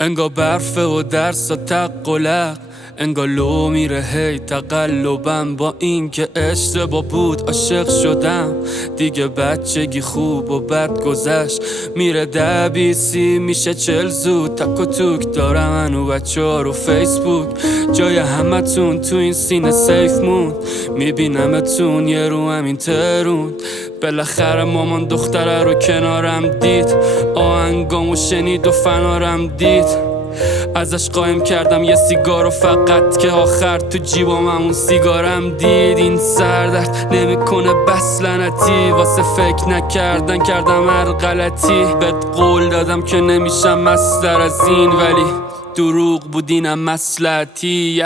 انگار برفه و درس و تق و لق، انگار لو میره هی تقلبم. با این که اشتباه بود عاشق شدم دیگه، بچگی خوب و بد گذشت. میره 10-20 میشه 40 زود، تک و توک دارم منو بچه ها رو فیسبوک. جای همه تون تو این سینه سیف موند، میبینمتون یه رو همین ترون. بالاخره مامان دختره رو کنارم دید، آهنگامو شنید و فنارم دید. ازش قایم کردم یه سیگارو فقط، که آخر تو جیبام همون سیگارم دید. این سردرد نمیکنه بس لعنتی، واسه فکر نکردن کردم هر غلطی. بهت قول دادم که نمیشم مستر از این، ولی دروغ بود اینم مصلحتی.